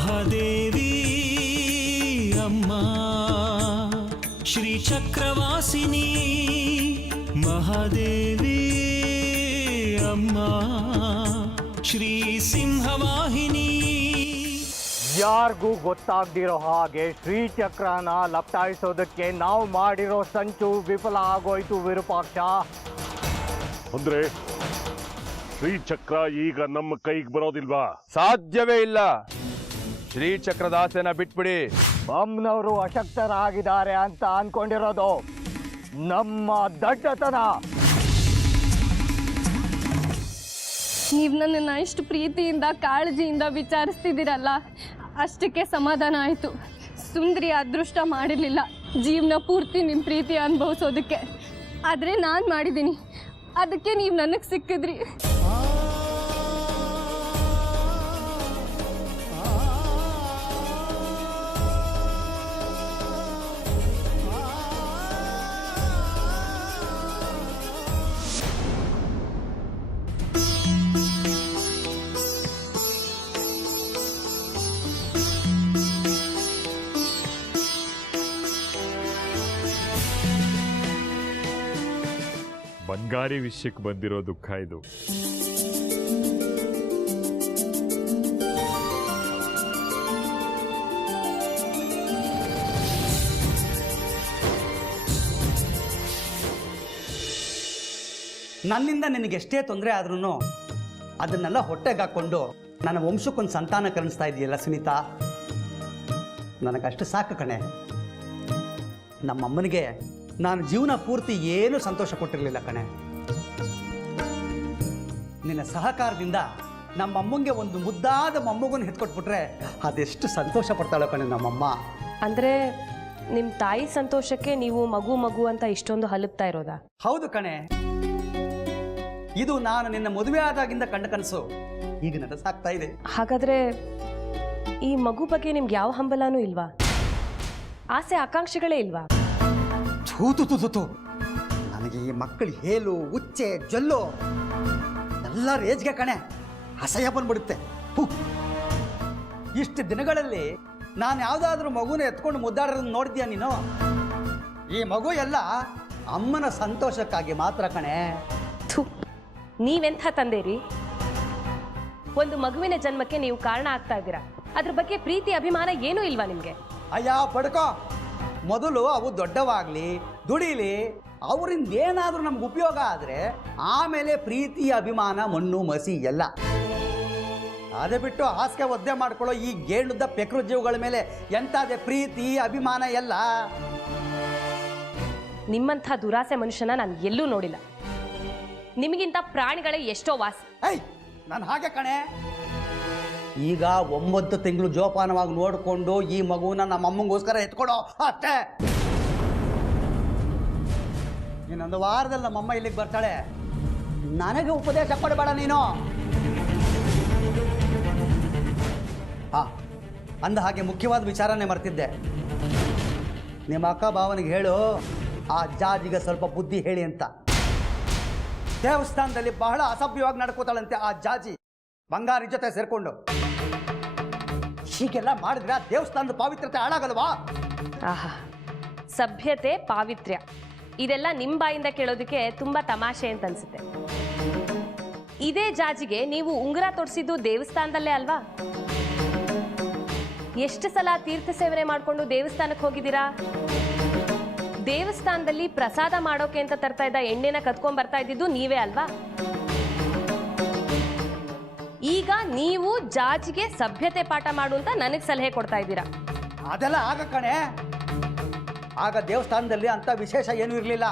ಮಹಾದೇವಿ ಅಮ್ಮ ಶ್ರೀ ಚಕ್ರವಾಸಿನಿ ಮಹಾದೇವಿ ಅಮ್ಮ ಶ್ರೀ ಸಿಂಹವಾಹಿನಿ. ಯಾರಿಗೂ ಗೊತ್ತಾಗ್ದಿರೋ ಹಾಗೆ ಶ್ರೀಚಕ್ರನ ಲಪ್ಟಾಯಿಸೋದಕ್ಕೆ ನಾವು ಮಾಡಿರೋ ಸಂಚು ವಿಫಲ ಆಗೋಯ್ತು ವಿರೂಪಾಕ್ಷ. ಅಂದ್ರೆ ಶ್ರೀಚಕ್ರ ಈಗ ನಮ್ಮ ಕೈಗೆ ಬರೋದಿಲ್ವಾ? ಸಾಧ್ಯವೇ ಇಲ್ಲ. ಶ್ರೀಚಕ್ರದಾಸೆನ ಬಿಟ್ಬಿಡಿ. ಬಮ್ನವರು ಅಶಕ್ತರಾಗಿದ್ದಾರೆ ಅಂತ ಅನ್ಕೊಂಡಿರೋದು ನಮ್ಮ ದಡ್ಡತನ. ನೀವು ನನ್ನನ್ನು ಇಷ್ಟು ಪ್ರೀತಿಯಿಂದ ಕಾಳಜಿಯಿಂದ ವಿಚಾರಿಸ್ತಿದ್ದೀರಲ್ಲ, ಅಷ್ಟಕ್ಕೆ ಸಮಾಧಾನ ಆಯಿತು. ಸುಂದರಿ ಅದೃಷ್ಟ ಮಾಡಿರಲಿಲ್ಲ ಜೀವನ ಪೂರ್ತಿ ನಿಮ್ಮ ಪ್ರೀತಿ ಅನುಭವಿಸೋದಕ್ಕೆ. ಆದರೆ ನಾನು ಮಾಡಿದ್ದೀನಿ, ಅದಕ್ಕೆ ನೀವು ನನಗೆ ಸಿಕ್ಕಿದ್ರಿ. ಬಂಗಾರಿ ವಿಷಯಕ್ಕೆ ಬಂದಿರೋ ದುಃಖ ಇದು. ನನ್ನಿಂದ ನಿನಗೆಷ್ಟೇ ತೊಂದರೆ ಆದ್ರೂ ಅದನ್ನೆಲ್ಲ ಹೊಟ್ಟೆಗೆ ಹಾಕ್ಕೊಂಡು ನನ್ನ ವಂಶಕ್ಕೊಂದು ಸಂತಾನ ಕಲಿಸ್ತಾ ಇದೆಯಲ್ಲ ಸುನೀತಾ, ನನಗಷ್ಟು ಸಾಕು ಕಣೆ. ನಮ್ಮಮ್ಮನಿಗೆ ನಾನು ಜೀವನ ಪೂರ್ತಿ ಏನೂ ಸಂತೋಷ ಕೊಟ್ಟಿರಲಿಲ್ಲ ಕಣೆ. ನಿನ್ನ ಸಹಕಾರದಿಂದ ನಮ್ಮಮ್ಮಂಗೆ ಒಂದು ಮುದ್ದಾದ ಮೊಮ್ಮಗನ ಹೆತ್ಕೊಟ್ಬಿಟ್ರೆ ಅದೆಷ್ಟು ಸಂತೋಷ ಪಡ್ತಾಳೋ ಕಣೆ ನಮ್ಮಮ್ಮ. ಅಂದರೆ ನಿಮ್ಮ ತಾಯಿ ಸಂತೋಷಕ್ಕೆ ನೀವು ಮಗು ಮಗು ಅಂತ ಇಷ್ಟೊಂದು ಹಲುಪ್ತಾ ಇರೋದಾ? ಹೌದು ಕಣೆ, ಇದು ನಾನು ನಿನ್ನ ಮದುವೆ ಆದಾಗಿಂದ ಕಂಡ ಕನಸು ಈಗ ನನಸಾಗ್ತಾ ಇದೆ. ಹಾಗಾದರೆ ಈ ಮಗು ಬಗ್ಗೆ ನಿಮ್ಗೆ ಯಾವ ಹಂಬಲನೂ ಇಲ್ವಾ? ಆಸೆ ಆಕಾಂಕ್ಷೆಗಳೇ ಇಲ್ವಾ? ಥೂತು ನನಗೆ ಈ ಮಕ್ಕಳು ಹೇಲು ಉಚ್ಚೆ ಜೊಲ್ಲು ಎಲ್ಲ ರೇಜ್ಗೆ ಕಣೆ ಅಸಹ್ಯ ಬಂದ್ಬಿಡುತ್ತೆ. ಇಷ್ಟು ದಿನಗಳಲ್ಲಿ ನಾನು ಯಾವುದಾದ್ರೂ ಮಗುನ ಎತ್ಕೊಂಡು ಮುದ್ದಾಡೋದನ್ನ ನೋಡಿದ್ಯಾ ನೀನು? ಈ ಮಗು ಎಲ್ಲ ಅಮ್ಮನ ಸಂತೋಷಕ್ಕಾಗಿ ಮಾತ್ರ ಕಣೆ. ನೀವೆಂಥ ತಂದೇರಿ? ಒಂದು ಮಗುವಿನ ಜನ್ಮಕ್ಕೆ ನೀವು ಕಾರಣ ಆಗ್ತಾ ಇದ್ದೀರಾ, ಅದ್ರ ಬಗ್ಗೆ ಪ್ರೀತಿ ಅಭಿಮಾನ ಏನೂ ಇಲ್ವಾ ನಿಮಗೆ? ಅಯ್ಯ ಪಡ್ಕೋ, ಮೊದಲು ಅವು ದೊಡ್ಡವಾಗಲಿ ದುಡೀಲಿ, ಅವರಿಂದ ಏನಾದರೂ ನಮ್ಗೆ ಉಪಯೋಗ ಆದರೆ ಆಮೇಲೆ ಪ್ರೀತಿ ಅಭಿಮಾನ ಮಣ್ಣು ಮಸಿ ಎಲ್ಲ. ಅದೇ ಬಿಟ್ಟು ಹಾಸಿಗೆ ಒದ್ದೆ ಮಾಡ್ಕೊಳ್ಳೋ ಈ ಗೇಣುದ್ದ ಪೆಕ್ರು ಜೀವಗಳ ಮೇಲೆ ಎಂತಾದೆ ಪ್ರೀತಿ ಅಭಿಮಾನ ಎಲ್ಲ? ನಿಮ್ಮಂಥ ದುರಾಸೆ ಮನುಷ್ಯನ ನಾನು ಎಲ್ಲೂ ನೋಡಿಲ್ಲ. ನಿಮಗಿಂತ ಪ್ರಾಣಿಗಳೇ ಎಷ್ಟೋ ವಾಸಿ. ನಾನು ಹಾಗೆ ಕಣೆ. ಈಗ 9 ತಿಂಗಳು ಜೋಪಾನವಾಗಿ ನೋಡಿಕೊಂಡು ಈ ಮಗುವನ್ನ ನಮ್ಮಮ್ಮಂಗೋಸ್ಕರ ಎತ್ಕೊಡೋ ಅಷ್ಟೇ. ಇನ್ನೊಂದು ವಾರದಲ್ಲಿ ನಮ್ಮಮ್ಮ ಇಲ್ಲಿಗೆ ಬರ್ತಾಳೆ, ನನಗೆ ಉಪದೇಶ ಕೊಡಬೇಡ ನೀನು. ಅಂದ ಹಾಗೆ ಮುಖ್ಯವಾದ ವಿಚಾರನೇ ಮರ್ತಿದ್ದೆ. ನಿಮ್ಮ ಅಕ್ಕ ಭಾವನಿಗೆ ಹೇಳು ಆ ಜಾಜಿಗೆ ಸ್ವಲ್ಪ ಬುದ್ಧಿ ಹೇಳಿ ಅಂತ. ದೇವಸ್ಥಾನದಲ್ಲಿ ಬಹಳ ಅಸಭ್ಯವಾಗಿ ನಡ್ಕೋತಾಳಂತೆ ಆ ಜಾಜಿ ಬಂಗಾರಿ ಜೊತೆ ಸೇರ್ಕೊಂಡು. ಹೀಗೆಲ್ಲ ಮಾಡಿದ್ರೆ ಆ ದೇವಸ್ಥಾನದ ಪಾವಿತ್ರತೆ ಹಾಳಾಗಲ್ವಾ? ಆಹಾ, ಸಭ್ಯತೆ ಪಾವಿತ್ರ್ಯ ಇದೆಲ್ಲ ನಿಮ್ಮ ಬಾಯಿಂದ ಕೇಳೋದಕ್ಕೆ ತುಂಬಾ ತಮಾಷೆ ಅಂತ ಅನ್ಸುತ್ತೆ. ಇದೇ ಜಾಜಿಗೆ ನೀವು ಉಂಗುರ ತೊಡಿಸಿದ್ದು ದೇವಸ್ಥಾನದಲ್ಲೇ ಅಲ್ವಾ? ಎಷ್ಟು ಸಲ ತೀರ್ಥ ಸೇವನೆ ಮಾಡಿಕೊಂಡು ದೇವಸ್ಥಾನಕ್ಕೆ ಹೋಗಿದ್ದೀರಾ? ದೇವಸ್ಥಾನದಲ್ಲಿ ಪ್ರಸಾದ ಮಾಡೋಕೆ ಅಂತ ತರ್ತಾ ಇದ್ದ ಎಣ್ಣೆನ ಕತ್ಕೊಂಡ್ ಬರ್ತಾ ಇದ್ದಿದ್ದು ನೀವೇ ಅಲ್ವಾ? ಈಗ ನೀವು ಜಾಜಿಗೆ ಸಭ್ಯತೆ ಪಾಠ ಮಾಡು ಅಂತ ನನಗೆ ಸಲಹೆ ಕೊಡ್ತಾ ಇದ್ದೀರಾ. ಅದೆಲ್ಲ ಆಗ ಕಣೆ. ಆಗ ದೇವಸ್ಥಾನದಲ್ಲಿ ಅಂತ ವಿಶೇಷ ಏನೂ ಇರಲಿಲ್ಲ.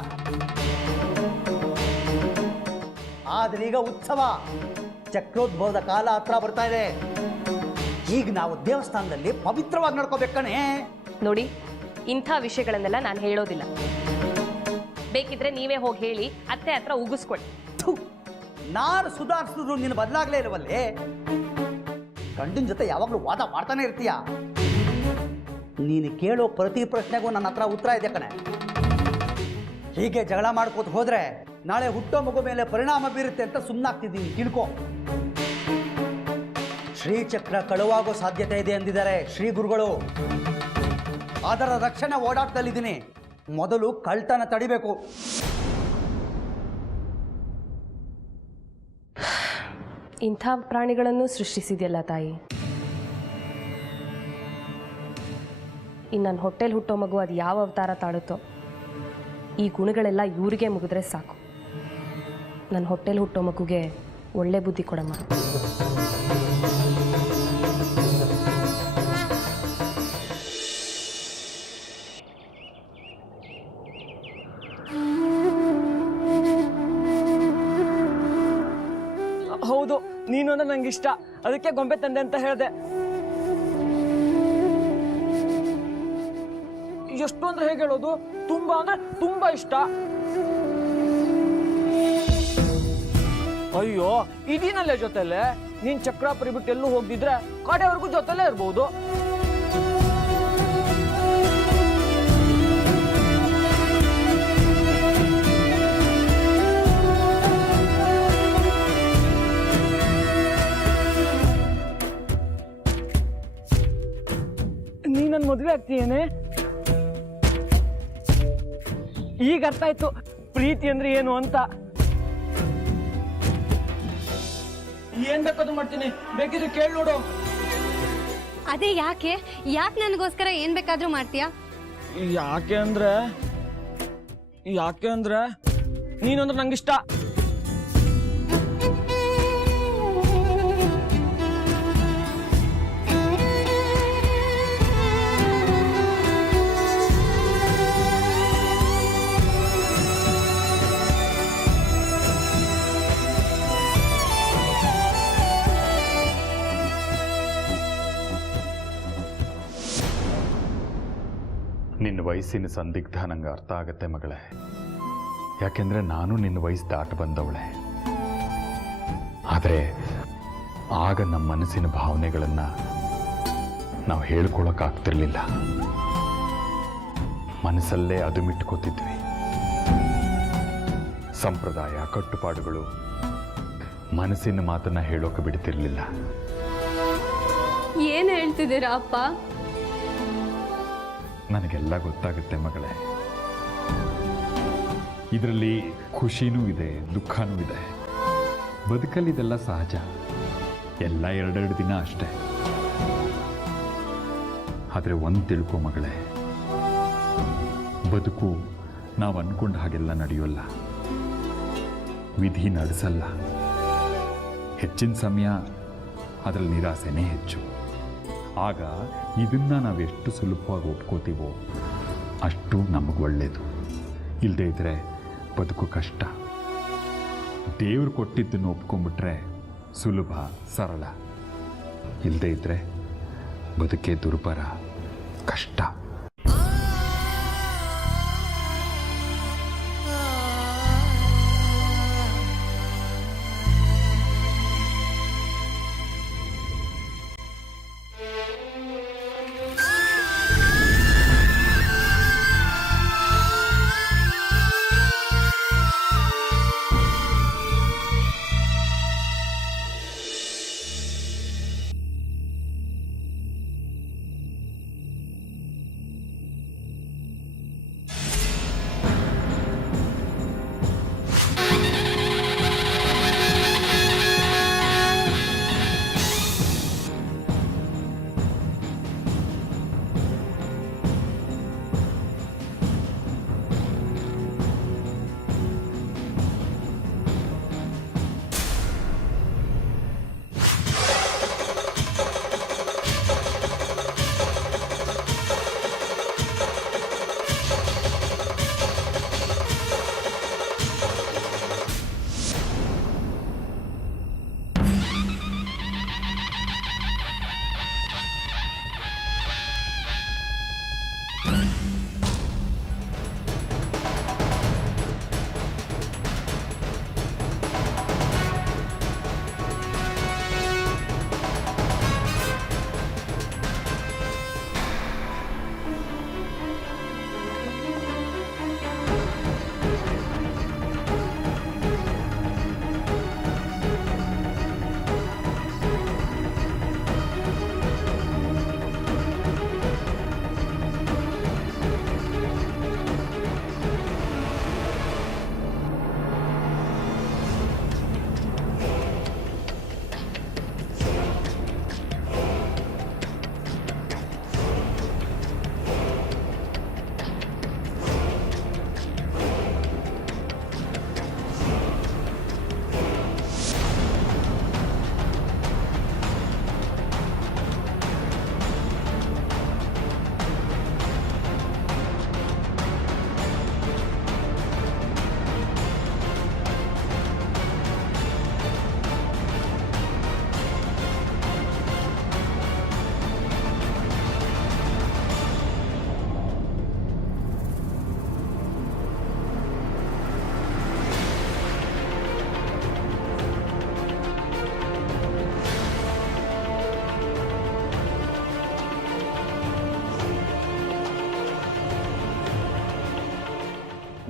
ಆದ್ರೆ ಈಗ ಉತ್ಸವ ಚಕ್ರೋದ್ಭವದ ಕಾಲ ಹತ್ರ ಬರ್ತಾ ಇದೆ. ಈಗ ನಾವು ದೇವಸ್ಥಾನದಲ್ಲಿ ಪವಿತ್ರವಾಗಿ ನಡ್ಕೋಬೇಕಣೆ. ನೋಡಿ, ಇಂಥ ವಿಷಯಗಳನ್ನೆಲ್ಲ ನಾನು ಹೇಳೋದಿಲ್ಲ. ಬೇಕಿದ್ರೆ ನೀವೇ ಹೋಗಿ ಹೇಳಿ ಅತ್ತೆ ಹತ್ರ ಉಗಿಸ್ಕೊಳ್ಳಿ. ನಾನು ಸುಧಾರಿಸಿದ್ರು ನೀನು ಬದಲಾಗ್ಲೇ ಇರುವಲ್ಲೇ. ಗಂಡಿನ ಜೊತೆ ಯಾವಾಗಲೂ ವಾದ ಮಾಡ್ತಾನೆ ಇರ್ತೀಯ. ನೀನು ಕೇಳೋ ಪ್ರತಿ ಪ್ರಶ್ನೆಗೂ ನನ್ನ ಹತ್ರ ಉತ್ತರ ಇದೆ ಕಣೆ. ಹೀಗೆ ಜಗಳ ಮಾಡ್ಕೋತ ಹೋದ್ರೆ ನಾಳೆ ಹುಟ್ಟೋ ಮಗು ಮೇಲೆ ಪರಿಣಾಮ ಬೀರುತ್ತೆ ಅಂತ ಸುಮ್ಮನಾಗ್ತಿದ್ದೀನಿ. ತಿಳ್ಕೊ. ಶ್ರೀಚಕ್ರ ಕಳುವಾಗೋ ಸಾಧ್ಯತೆ ಇದೆ ಎಂದಿದ್ದಾರೆ ಶ್ರೀ ಗುರುಗಳು. ಅದರ ರಕ್ಷಣೆ ಓಡಾಟದಲ್ಲಿದ್ದೀನಿ. ಮೊದಲು ಕಳ್ತನ ತಡಿಬೇಕು. ಇಂಥ ಪ್ರಾಣಿಗಳನ್ನು ಸೃಷ್ಟಿಸಿದೆಯಲ್ಲ ತಾಯಿ. ಇನ್ನು ನನ್ನ ಹೊಟ್ಟೆಲಿ ಹುಟ್ಟೋ ಮಗು ಅದು ಯಾವ ಅವತಾರ ತಾಳುತ್ತೋ ಈ ಗುಣಗಳೆಲ್ಲ ಇವರಿಗೆ ಮುಗಿದ್ರೆ ಸಾಕು. ನನ್ನ ಹೊಟ್ಟೆಲಿ ಹುಟ್ಟೋ ಮಗುಗೆ ಒಳ್ಳೆ ಬುದ್ಧಿ ಕೊಡಮ್ಮ. ಹೌದು, ನೀನು ಅಂದ್ರೆ ನಂಗೆ ಇಷ್ಟ, ಅದಕ್ಕೆ ಗೊಂಬೆ ತಂದೆ ಅಂತ ಹೇಳಿದೆ. ಎಷ್ಟು ಅಂದ್ರೆ ಹೇಗೆ ಹೇಳೋದು? ತುಂಬಾ ಅಂದ್ರೆ ತುಂಬಾ ಇಷ್ಟ. ಅಯ್ಯೋ, ಇದೀನಲ್ಲೇ ಜೊತೆಲೆ. ನೀನ್ ಚಕ್ರಾಪುರಿ ಬಿಟ್ಟು ಎಲ್ಲೂ ಹೋಗಿದ್ರೆ ಕಡೆವರೆಗೂ ಜೊತೆಲೇ ಇರ್ಬೋದು. ನೀ ನನ್ನ ಮದುವೆ ಆಗ್ತೀಯೇನೆ? ಈಗ ಅರ್ಥ ಆಯ್ತು ಪ್ರೀತಿ ಅಂದ್ರೆ ಏನು ಅಂತ. ಏನ್ ಬೇಕಾದ್ರೂ ಮಾಡ್ತೀನಿ, ಬೇಕಿದ್ರೆ ಕೇಳಿ ನೋಡು. ಅದೇ ಯಾಕೆ ನನಗೋಸ್ಕರ ಏನ್ ಬೇಕಾದ್ರೂ ಮಾಡ್ತೀಯಾ? ಯಾಕೆ ಅಂದ್ರೆ ನೀನಂದ್ರೆ ನಂಗಿಷ್ಟ. ನಿನ್ನ ವಯಸ್ಸಿನ ಸಂದಿಗ್ಧ ನಂಗೆ ಅರ್ಥ ಆಗತ್ತೆ ಮಗಳೇ. ಯಾಕೆಂದರೆ ನಾನು ನಿನ್ನ ವಯಸ್ಸು ದಾಟ ಬಂದವಳೆ. ಆದರೆ ಆಗ ನಮ್ಮ ಮನಸ್ಸಿನ ಭಾವನೆಗಳನ್ನು ನಾವು ಹೇಳ್ಕೊಳಕ್ಕಾಗ್ತಿರ್ಲಿಲ್ಲ. ಮನಸ್ಸಲ್ಲೇ ಅದು ಮಿಟ್ಕೋತಿದ್ವಿ. ಸಂಪ್ರದಾಯ ಕಟ್ಟುಪಾಡುಗಳು ಮನಸ್ಸಿನ ಮಾತನ್ನು ಹೇಳೋಕೆ ಬಿಡ್ತಿರ್ಲಿಲ್ಲ. ಏನು ಹೇಳ್ತಿದ್ದೀರಾ ಅಪ್ಪ? ನನಗೆಲ್ಲ ಗೊತ್ತಾಗುತ್ತೆ ಮಗಳೇ. ಇದರಲ್ಲಿ ಖುಷಿನೂ ಇದೆ, ದುಃಖನೂ ಇದೆ. ಬದುಕಲ್ಲಿ ಇದೆಲ್ಲ ಸಹಜ. ಎಲ್ಲ ಎರಡೆರಡು ದಿನ ಅಷ್ಟೇ. ಆದರೆ ಒಂದು ತಿಳ್ಕೊ ಮಗಳೇ, ಬದುಕು ನಾವು ಅಂದ್ಕೊಂಡ ಹಾಗೆಲ್ಲ ನಡೆಯೋಲ್ಲ. ವಿಧಿ ನಡೆಸಲ್ಲ. ಹೆಚ್ಚಿನ ಸಮಯ ಅದರಲ್ಲಿ ನಿರಾಸೆನೇ ಹೆಚ್ಚು. ಆಗ ಇದನ್ನು ನಾವು ಎಷ್ಟು ಸುಲಭವಾಗಿ ಒಪ್ಕೋತೀವೋ ಅಷ್ಟು ನಮಗೆ ಒಳ್ಳೆಯದು. ಇಲ್ಲದೇ ಇದ್ದರೆ ಬದುಕು ಕಷ್ಟ. ದೇವರು ಕೊಟ್ಟಿದ್ದನ್ನು ಒಪ್ಕೊಂಡ್ಬಿಟ್ರೆ ಸುಲಭ, ಸರಳ. ಇಲ್ಲದೇ ಇದ್ದರೆ ಬದುಕೆ ದುರ್ಬರ, ಕಷ್ಟ.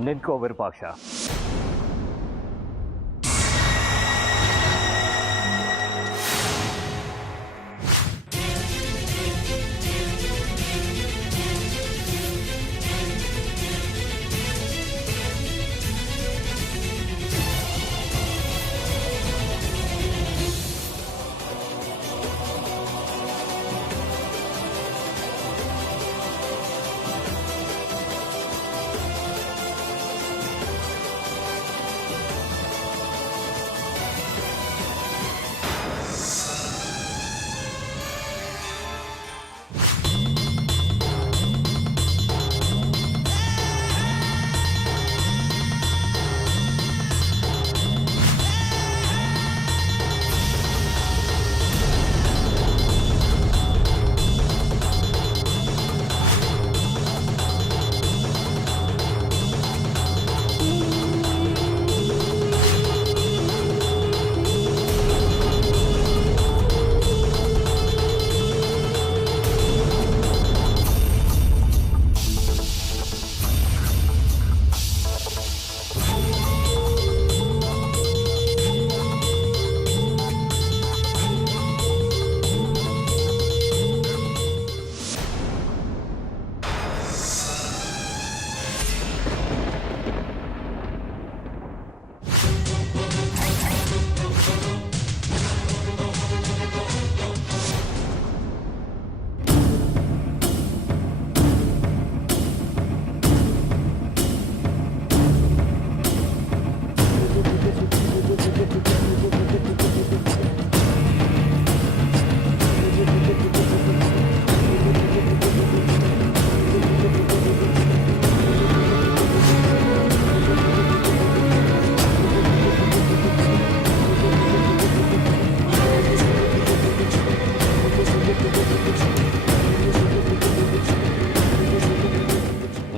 ನಿಂತ್ಕೋ ವಿರೂಪಾಕ್ಷ.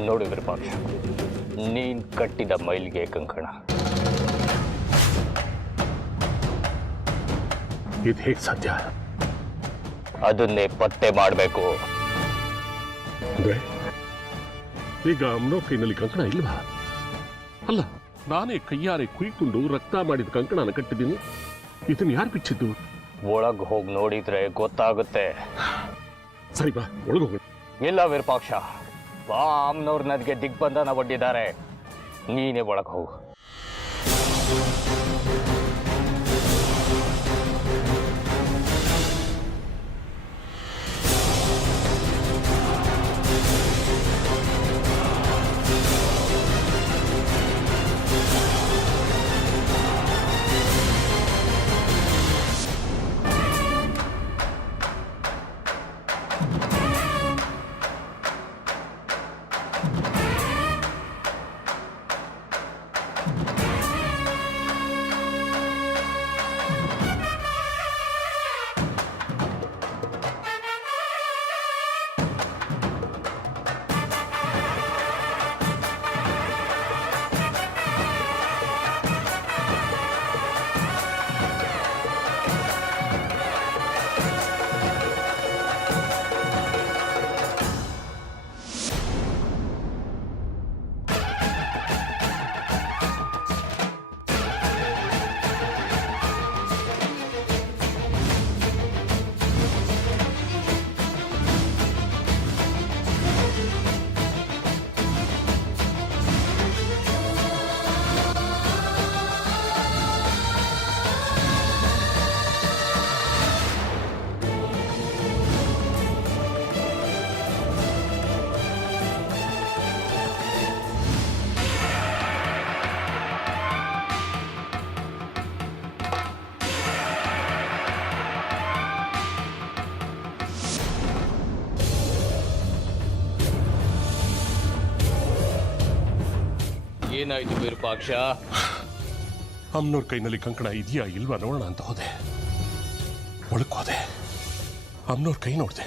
ನೋಡು ವಿರೂಪಾಕ್ಷ, ನೀನ್ ಕಟ್ಟಿದ ಮೈಲಿಗೆ ಕಂಕಣ. ಇದು ಹೇಗೆ ಸಾಧ್ಯ? ಅದನ್ನೇ ಪತ್ತೆ ಮಾಡಬೇಕು. ಅಂದ್ರೆ ಈಗ ಅಮ್ಮನೋ ಕೈನಲ್ಲಿ ಕಂಕಣ ಇಲ್ವಾ? ಅಲ್ಲ, ನಾನೇ ಕೈಯಾರೆ ಕುಯ್ಕೊಂಡು ರಕ್ತ ಮಾಡಿದ ಕಂಕಣನ ಕಟ್ಟಿದ್ದೀನಿ. ಇದನ್ನ ಯಾರು ಬಿಚ್ಚಿದ್ದು? ಒಳಗೆ ಹೋಗಿ ನೋಡಿದ್ರೆ ಗೊತ್ತಾಗುತ್ತೆ. ಸರಿ ಬಾ, ಒಳಗೋಗೋಣ. ಇಲ್ಲ ವಿರೂಪಾಕ್ಷ, ಬಾ, ಅಮ್ಮನವ್ರ ನದಿಗೆ ದಿಗ್ಬಂಧನ ಒಡ್ಡಿದ್ದಾರೆ. ನೀನೇ ಒಳಗೆ ಹೋಗು. ಏನಾಯ್ತು ವಿರೂಪಾಕ್ಷ? ಅಮ್ಮನವ್ರ ಕೈನಲ್ಲಿ ಕಂಕಣ ಇದೆಯಾ ಇಲ್ವಾ ನೋಡೋಣ ಅಂತ ಹೋದೆ. ಒಳಕ್ಕೆ ಹೋದೆ, ಅಮ್ಮನವ್ರ ಕೈ ನೋಡಿದೆ,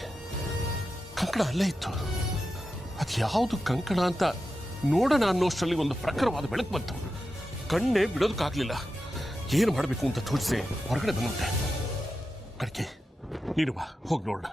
ಕಂಕಣ ಅಲ್ಲೇ ಇತ್ತು. ಅದು ಯಾವುದು ಕಂಕಣ ಅಂತ ನೋಡೋಣ ಅನ್ನೋಷ್ಟರಲ್ಲಿ ಒಂದು ಪ್ರಖರವಾದ ಬೆಳಕು ಬಂತು. ಕಣ್ಣೇ ಬಿಡೋದಕ್ಕಾಗಲಿಲ್ಲ. ಏನು ಮಾಡಬೇಕು ಅಂತ ತೋರಿಸಿ ಹೊರಗಡೆ ಬಂದಂತೆ. ಕಡ್ಕೆ, ನೀನು ಬಾ, ಹೋಗಿ ನೋಡೋಣ.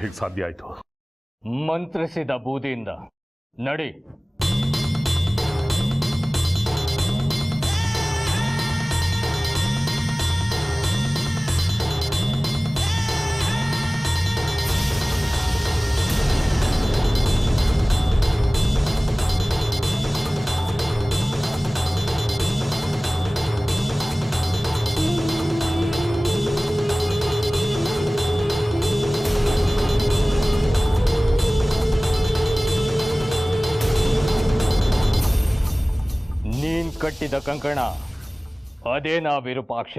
ಹೇಗೆ ಸಾಧ್ಯ ಆಯಿತು? ಮಂತ್ರಿಸಿದ ಬೂದಿಯಿಂದ. ನಡಿ. ನೀನ್ ಕಟ್ಟಿದ ಕಂಕಣ ಅದೇನಾ ವಿರೂಪಾಕ್ಷ?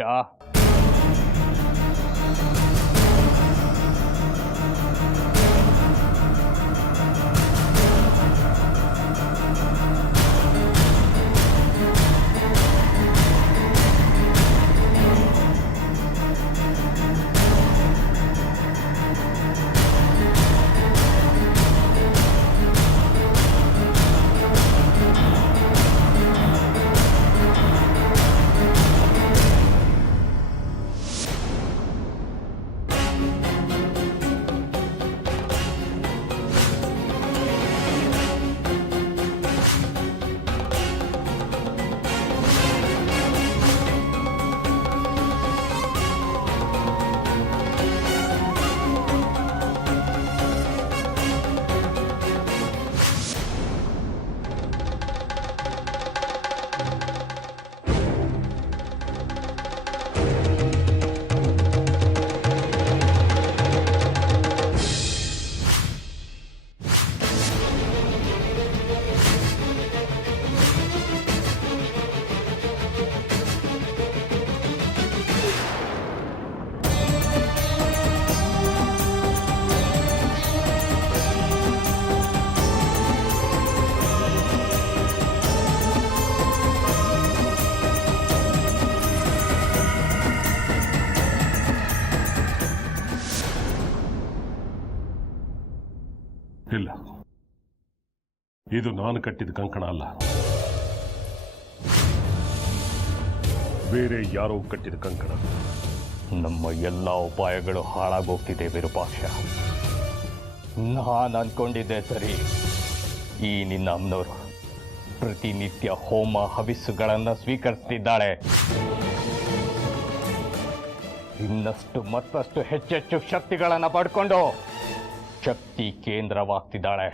ಇಲ್ಲ, ಇದು ನಾನು ಕಟ್ಟಿದ ಕಂಕಣ ಅಲ್ಲ, ಬೇರೆ ಯಾರೋ ಕಟ್ಟಿದ ಕಂಕಣ. ನಮ್ಮ ಎಲ್ಲ ಉಪಾಯಗಳು ಹಾಳಾಗೋಗ್ತಿದೆ ವಿರೂಪಾಕ್ಷ. ನಾನು ಅನ್ಕೊಂಡಿದ್ದೆ ಸರಿ. ಈ ನಿನ್ನ ಅಮ್ಮನವರು ಪ್ರತಿನಿತ್ಯ ಹೋಮ ಹವಿಸ್ಸುಗಳನ್ನು ಸ್ವೀಕರಿಸ್ತಿದ್ದಾಳೆ. ಇನ್ನಷ್ಟು ಮತ್ತಷ್ಟು ಹೆಚ್ಚೆಚ್ಚು ಶಕ್ತಿಗಳನ್ನು ಪಡ್ಕೊಂಡು ಶಕ್ತಿ ಕೇಂದ್ರವಾಗ್ತಿದ್ದಾಳೆ.